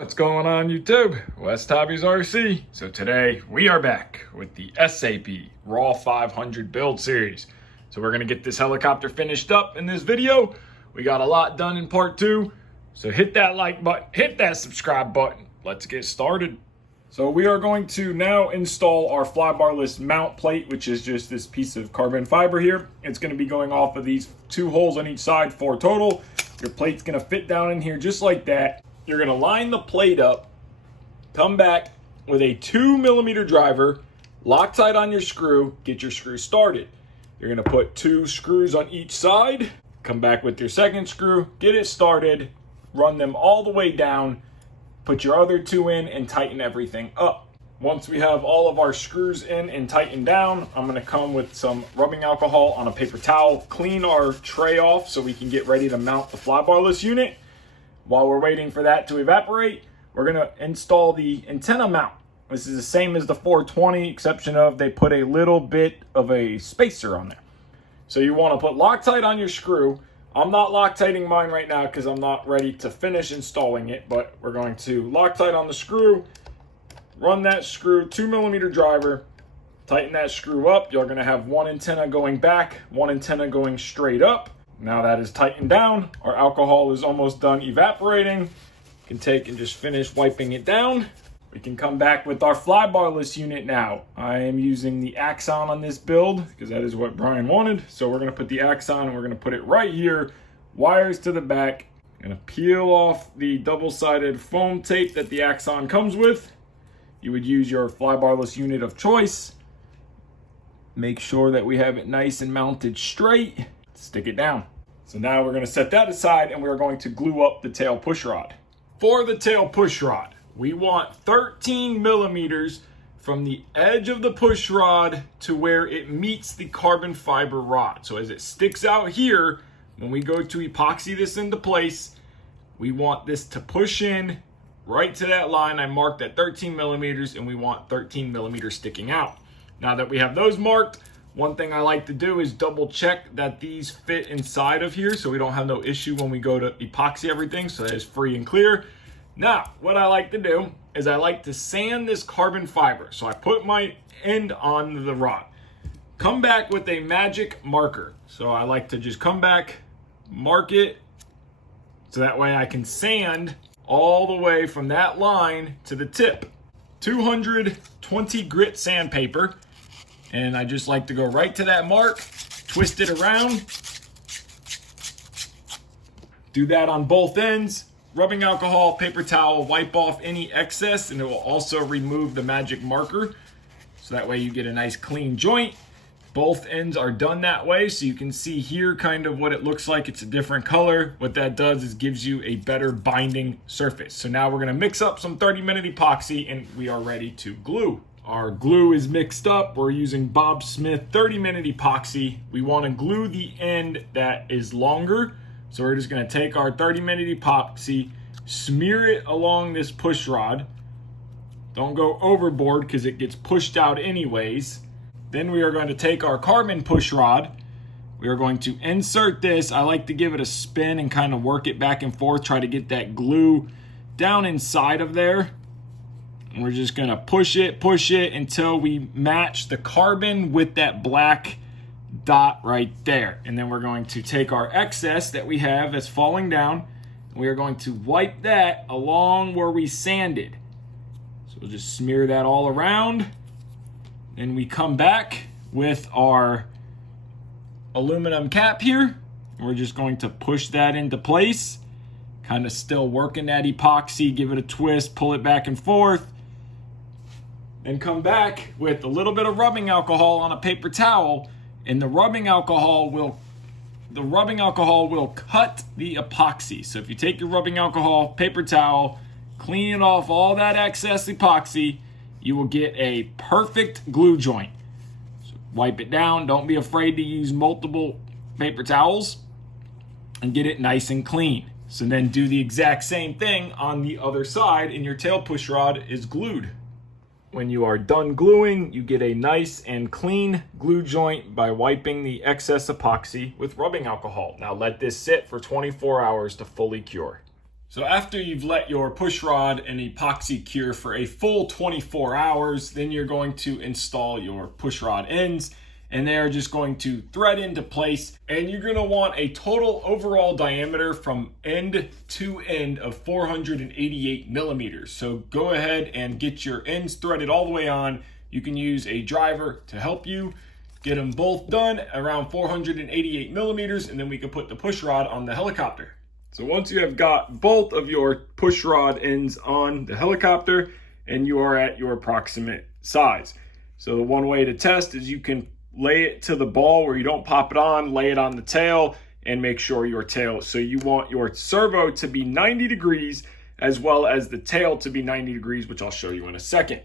What's going on YouTube? WestHobbiesRC. So today we are back with the SAB RAW 500 build series. So we're gonna get this helicopter finished up in this video. We got a lot done in part 2. So hit that like button, hit that subscribe button. Let's get started. So we are going to now install our flybarless mount plate, which is just this piece of carbon fiber here. It's gonna be going off of these 2 holes on each side, 4 total. Your plate's gonna fit down in here just like that. You're gonna line the plate up, come back with a 2mm driver, Loctite on your screw, get your screw started. You're gonna put 2 screws on each side, come back with your second screw, get it started, run them all the way down, put your other 2 in and tighten everything up. Once we have all of our screws in and tightened down, I'm gonna come with some rubbing alcohol on a paper towel, clean our tray off so we can get ready to mount the flybarless unit. While we're waiting for that to evaporate, we're gonna install the antenna mount. This is the same as the 420, exception of they put a little bit of a spacer on there. So you wanna put Loctite on your screw. I'm not Loctiting mine right now because I'm not ready to finish installing it, but we're going to Loctite on the screw, run that screw, 2mm driver, tighten that screw up. You're gonna have 1 antenna going back, 1 antenna going straight up. Now that is tightened down, our alcohol is almost done evaporating. You can take and just finish wiping it down. We can come back with our flybarless unit now. I am using the Axon on this build because that is what Brian wanted. So we're gonna put the Axon and we're gonna put it right here, wires to the back. Gonna peel off the double-sided foam tape that the Axon comes with. You would use your flybarless unit of choice. Make sure that we have it nice and mounted straight. Stick it down. So now we're going to set that aside and we're going to glue up the tail push rod. For the tail push rod, we want 13mm from the edge of the push rod to where it meets the carbon fiber rod. So as it sticks out here, when we go to epoxy this into place, we want this to push in right to that line. I marked at 13mm and we want 13mm sticking out. Now that we have those marked, one thing I like to do is double check that these fit inside of here so we don't have no issue when we go to epoxy everything, so that is free and clear. Now, what I like to do is I like to sand this carbon fiber. So I put my end on the rod. Come back with a magic marker. So I like to just come back, mark it, so that way I can sand all the way from that line to the tip. 220 grit sandpaper. And I just like to go right to that mark, twist it around. Do that on both ends. Rubbing alcohol, paper towel, wipe off any excess, and it will also remove the magic marker. So that way you get a nice clean joint. Both ends are done that way, so you can see here kind of what it looks like. It's a different color. What that does is gives you a better binding surface. So now we're gonna mix up some 30-minute epoxy and we are ready to glue. Our glue is mixed up. We're using Bob Smith 30-minute epoxy. We want to glue the end that is longer. So we're just going to take our 30-minute epoxy, smear it along this push rod. Don't go overboard because it gets pushed out anyways. Then we are going to take our carbon push rod. We are going to insert this. I like to give it a spin and kind of work it back and forth, try to get that glue down inside of there. And we're just gonna push it until we match the carbon with that black dot right there. And then we're going to take our excess that we have that's falling down, and we are going to wipe that along where we sanded. So we'll just smear that all around. Then we come back with our aluminum cap here. And we're just going to push that into place. Kind of still working that epoxy, give it a twist, pull it back and forth. And come back with a little bit of rubbing alcohol on a paper towel, and the rubbing alcohol will cut the epoxy. So if you take your rubbing alcohol, paper towel, clean it off all that excess epoxy, you will get a perfect glue joint. So wipe it down. Don't be afraid to use multiple paper towels and get it nice and clean. So then do the exact same thing on the other side and your tail push rod is glued. When you are done gluing, you get a nice and clean glue joint by wiping the excess epoxy with rubbing alcohol. Now let this sit for 24 hours to fully cure. So after you've let your push rod and epoxy cure for a full 24 hours, then you're going to install your push rod ends, and they are just going to thread into place, and you're going to want a total overall diameter from end to end of 488 millimeters. So go ahead and get your ends threaded all the way on. You can use a driver to help you get them both done around 488 millimeters, and then we can put the push rod on the helicopter. So once you have got both of your push rod ends on the helicopter and you are at your approximate size. So the one way to test is you can lay it to the ball where you don't pop it on, lay it on the tail, and make sure your tail, so you want your servo to be 90 degrees as well as the tail to be 90 degrees, which I'll show you in a second.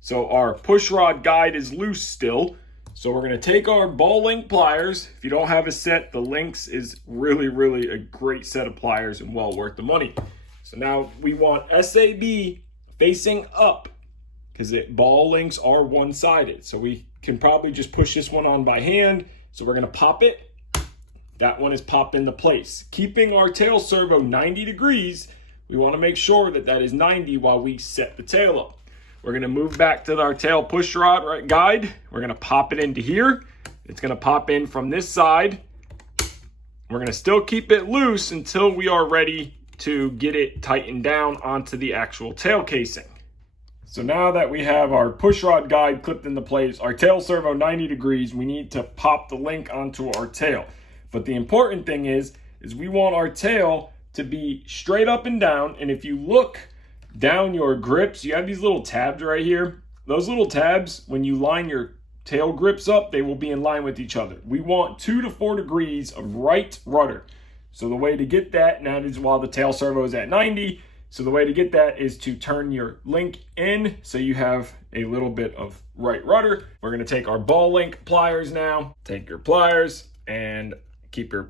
So our push rod guide is loose still. So we're gonna take our ball link pliers. If you don't have a set, the Lynx is really a great set of pliers and well worth the money. So now we want SAB facing up because ball links are one-sided. So we can probably just push this one on by hand. So we're gonna pop it. That one is popped into place. Keeping our tail servo 90 degrees, we wanna make sure that that is 90 while we set the tail up. We're gonna move back to our tail push rod guide. We're gonna pop it into here. It's gonna pop in from this side. We're gonna still keep it loose until we are ready to get it tightened down onto the actual tail casing. So now that we have our push rod guide clipped into place, our tail servo 90 degrees, we need to pop the link onto our tail. But the important thing is we want our tail to be straight up and down. And if you look down your grips, you have these little tabs right here. Those little tabs, when you line your tail grips up, they will be in line with each other. We want 2 to 4 degrees of right rudder. So the way to get that, and that is while the tail servo is at 90, so the way to get that is to turn your link in so you have a little bit of right rudder. We're gonna take our ball link pliers now. Take your pliers and keep your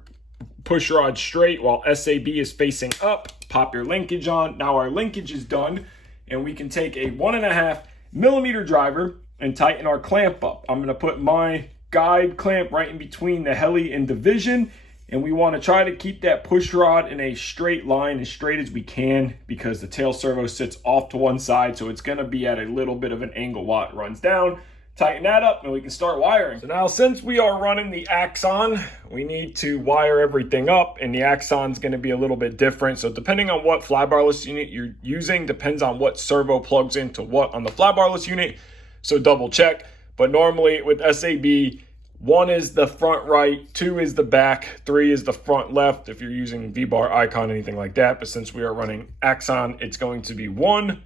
push rod straight while SAB is facing up. Pop your linkage on. Now our linkage is done, and we can take a 1.5 millimeter driver and tighten our clamp up. I'm gonna put my guide clamp right in between the heli and division, and we wanna try to keep that push rod in a straight line, as straight as we can, because the tail servo sits off to one side, so it's gonna be at a little bit of an angle while it runs down. Tighten that up and we can start wiring. So now, since we are running the Axon, we need to wire everything up, and the Axon's gonna be a little bit different. So depending on what flybarless unit you're using, depends on what servo plugs into what on the flybarless unit. So double check. But normally with SAB, 1 is the front right, 2 is the back, 3 is the front left if you're using V-bar, Icon, anything like that. But since we are running Axon, it's going to be 1,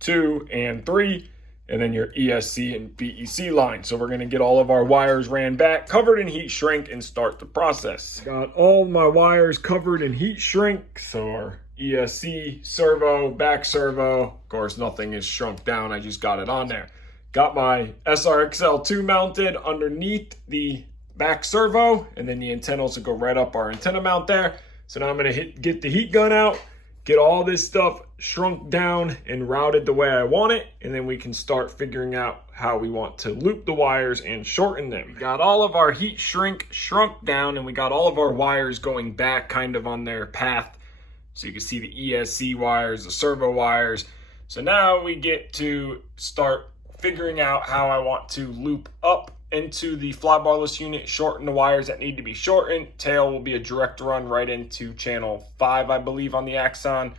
2, and 3. And then your ESC and BEC line. So we're gonna get all of our wires ran back, covered in heat shrink, and start the process. Got all my wires covered in heat shrink. So our ESC, servo, back servo, of course nothing is shrunk down, I just got it on there. Got my SRXL2 mounted underneath the back servo, and then the antennas will go right up our antenna mount there. So now I'm gonna get the heat gun out, get all this stuff shrunk down and routed the way I want it, and then we can start figuring out how we want to loop the wires and shorten them. We got all of our heat shrink shrunk down, and we got all of our wires going back kind of on their path. So you can see the ESC wires, the servo wires. So now we get to start figuring out how I want to loop up into the flybarless unit, shorten the wires that need to be shortened. Tail will be a direct run right into channel 5, I believe, on the Axon.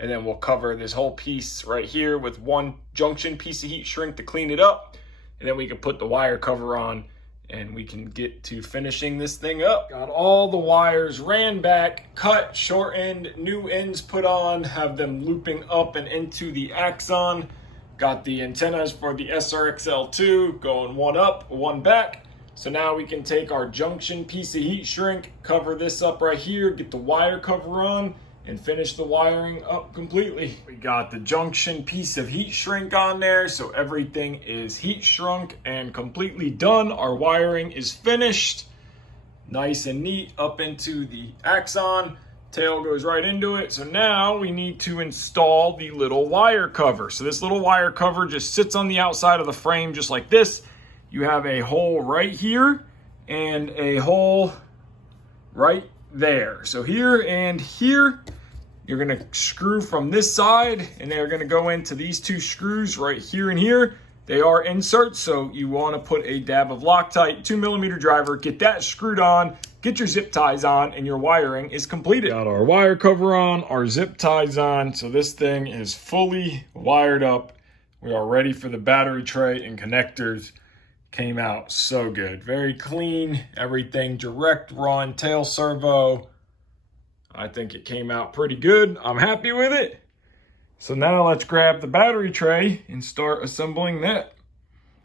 And then we'll cover this whole piece right here with one junction piece of heat shrink to clean it up. And then we can put the wire cover on and we can get to finishing this thing up. Got all the wires ran back, cut, shortened, new ends put on, have them looping up and into the Axon. Got the antennas for the SRXL2 going one up, one back. So now we can take our junction piece of heat shrink, cover this up right here, get the wire cover on, and finish the wiring up completely. We got the junction piece of heat shrink on there, so everything is heat shrunk and completely done. Our wiring is finished. Nice and neat up into the Axon. Tail goes right into it. So now we need to install the little wire cover. So this little wire cover just sits on the outside of the frame just like this. You have a hole right here and a hole right there. So here and here, you're gonna screw from this side, and they're gonna go into these two screws right here and here. They are inserts, so you wanna put a dab of Loctite, 2mm driver, get that screwed on, get your zip ties on, and your wiring is completed. Got our wire cover on, our zip ties on, so this thing is fully wired up. We are ready for the battery tray and connectors. Came out so good. Very clean, everything direct run, tail servo. I think it came out pretty good. I'm happy with it. So now let's grab the battery tray and start assembling that.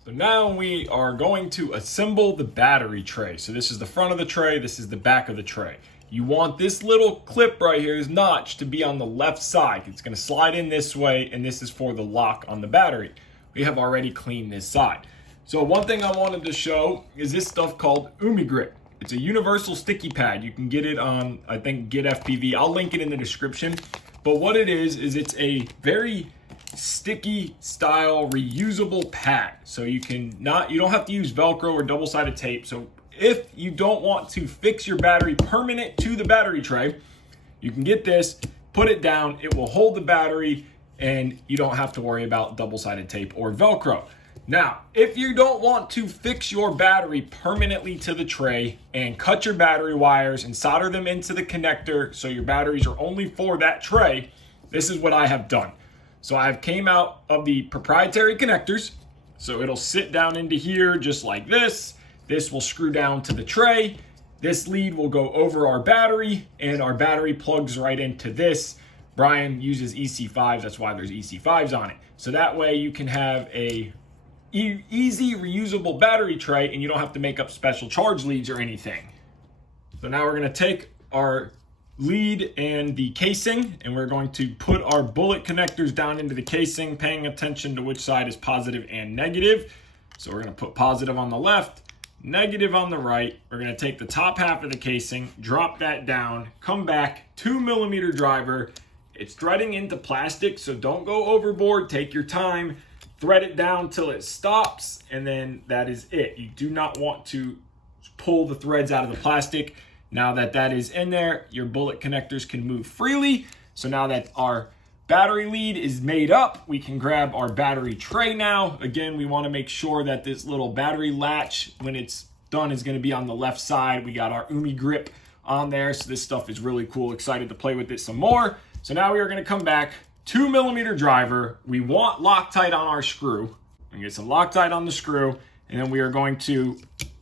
So now we are going to assemble the battery tray. So this is the front of the tray, this is the back of the tray. You want this little clip right here, this notch, to be on the left side. It's gonna slide in this way, and this is for the lock on the battery. We have already cleaned this side. So one thing I wanted to show is this stuff called Grip. It's a universal sticky pad. You can get it on, I think, Get FPV. I'll link it in the description. But what it is it's a very sticky style reusable pad. So you don't have to use Velcro or double-sided tape. So if you don't want to fix your battery permanent to the battery tray, you can get this, put it down, it will hold the battery, and you don't have to worry about double-sided tape or Velcro. Now, if you don't want to fix your battery permanently to the tray and cut your battery wires and solder them into the connector so your batteries are only for that tray, this is what I have done. So I've came out of the proprietary connectors. So it'll sit down into here just like this. This will screw down to the tray. This lead will go over our battery, and our battery plugs right into this. Brian uses EC5s, that's why there's EC5s on it. So that way you can have a easy reusable battery tray and you don't have to make up special charge leads or anything. So now we're going to take our lead and the casing, and we're going to put our bullet connectors down into the casing, paying attention to which side is positive and negative. So we're going to put positive on the left, negative on the right. We're going to take the top half of the casing, drop that down, come back, 2mm driver. It's threading into plastic, so don't go overboard, take your time. Thread it down till it stops, and then that is it. You do not want to pull the threads out of the plastic. Now that that is in there, your bullet connectors can move freely. So now that our battery lead is made up, we can grab our battery tray now. Again, we want to make sure that this little battery latch, when it's done, is going to be on the left side. We got our Grip on there, so this stuff is really cool. Excited to play with it some more. So now we are going to come back. 2mm driver. We want Loctite on our screw. We get some Loctite on the screw, and then we are going to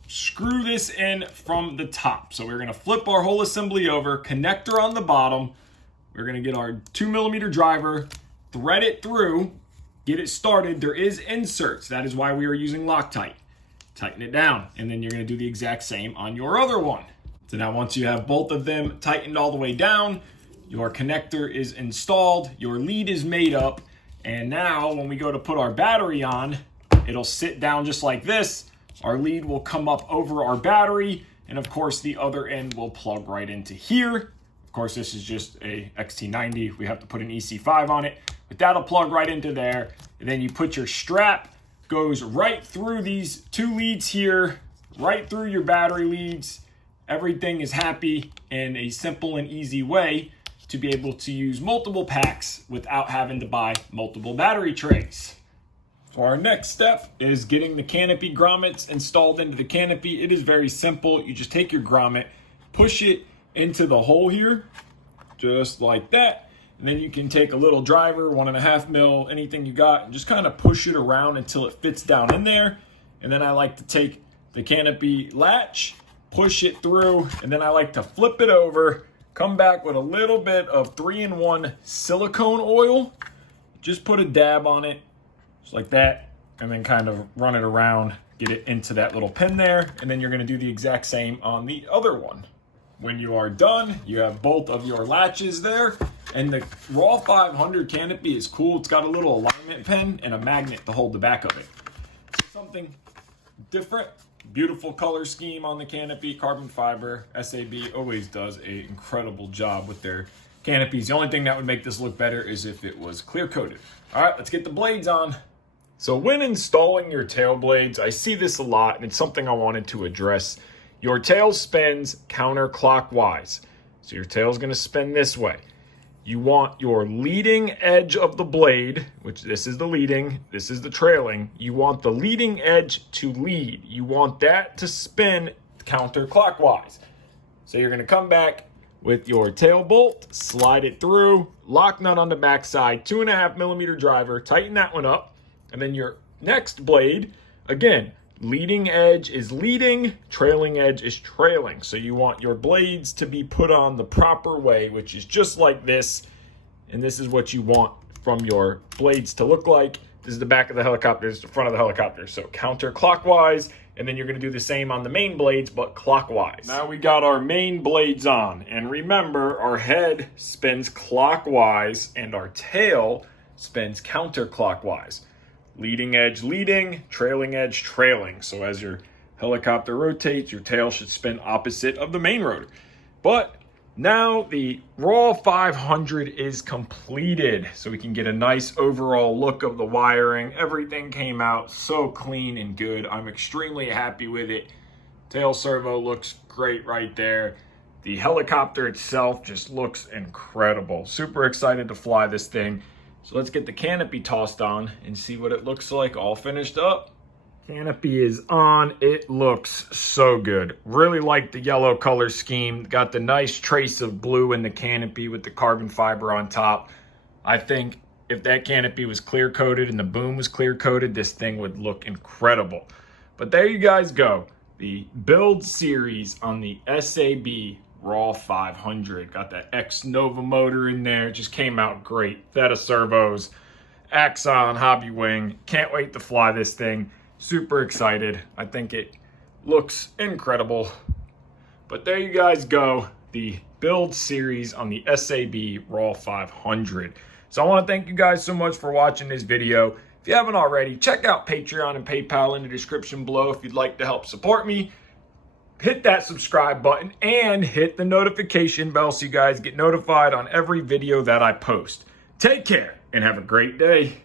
screw this in from the top. So we're going to flip our whole assembly over, connector on the bottom. We're going to get our 2mm driver, thread it through, get it started. There is inserts. That is why we are using Loctite. Tighten it down, and then you're going to do the exact same on your other one. So now once you have both of them tightened all the way down, your connector is installed, your lead is made up, and now when we go to put our battery on, it'll sit down just like this. Our lead will come up over our battery, and of course the other end will plug right into here. Of course, this is just a XT90. We have to put an EC5 on it, but that'll plug right into there. And then you put your strap, goes right through these two leads here, right through your battery leads. Everything is happy in a simple and easy way to be able to use multiple packs without having to buy multiple battery trays. So our next step is getting the canopy grommets installed into the canopy. It is very simple. You just take your grommet, push it into the hole here, just like that. And then you can take a little driver, 1.5 mil, anything you got, and just kind of push it around until it fits down in there. And then I like to take the canopy latch, push it through, and then I like to flip it over, come back with a little bit of 3-in-1 silicone oil. Just put a dab on it, just like that, and then kind of run it around, get it into that little pin there, and then you're gonna do the exact same on the other one. When you are done, you have both of your latches there, and the RAW 500 canopy is cool. It's got a little alignment pin and a magnet to hold the back of it. Something different. Beautiful color scheme on the canopy, carbon fiber. SAB always does an incredible job with their canopies. The only thing that would make this look better is if it was clear coated. All right, let's get the blades on. So when installing your tail blades, I see this a lot, and it's something I wanted to address. Your tail spins counterclockwise. So your tail is going to spin this way. you want your leading edge of the blade, which this is the leading, this is the trailing. You want the leading edge to lead. You want that to spin counterclockwise. So you're going to come back with your tail bolt, slide it through, lock nut on the backside, 2.5mm driver, tighten that one up. And then your next blade, again, leading edge is leading, trailing edge is trailing. So you want your blades to be put on the proper way, which is just like this. And this is what you want from your blades to look like. This is the back of the helicopter, this is the front of the helicopter. So counterclockwise, and then you're gonna do the same on the main blades, but clockwise. Now we got our main blades on. And remember, our head spins clockwise and our tail spins counterclockwise. Leading edge leading, trailing edge trailing. So as your helicopter rotates, your tail should spin opposite of the main rotor. But now the RAW 500 is completed. So we can get a nice overall look of the wiring. Everything came out so clean and good. I'm extremely happy with it. Tail servo looks great right there. The helicopter itself just looks incredible. Super excited to fly this thing. So let's get the canopy tossed on and see what it looks like all finished up. Canopy is on. It looks so good. Really like the yellow color scheme. Got the nice trace of blue in the canopy with the carbon fiber on top. I think if that canopy was clear coated and the boom was clear coated, this thing would look incredible. But there you guys go. The build series on the SAB RAW 500. Got that X Nova motor in there. It just came out great. Theta servos, Axon, Hobby Wing. Can't wait to fly this thing. Super excited. I think it looks incredible. But there you guys go. The build series on the SAB RAW 500. So I want to thank you guys so much for watching this video. If you haven't already, check out Patreon and PayPal in the description below if you'd like to help support me. Hit that subscribe button and hit the notification bell so you guys get notified on every video that I post. Take care and have a great day.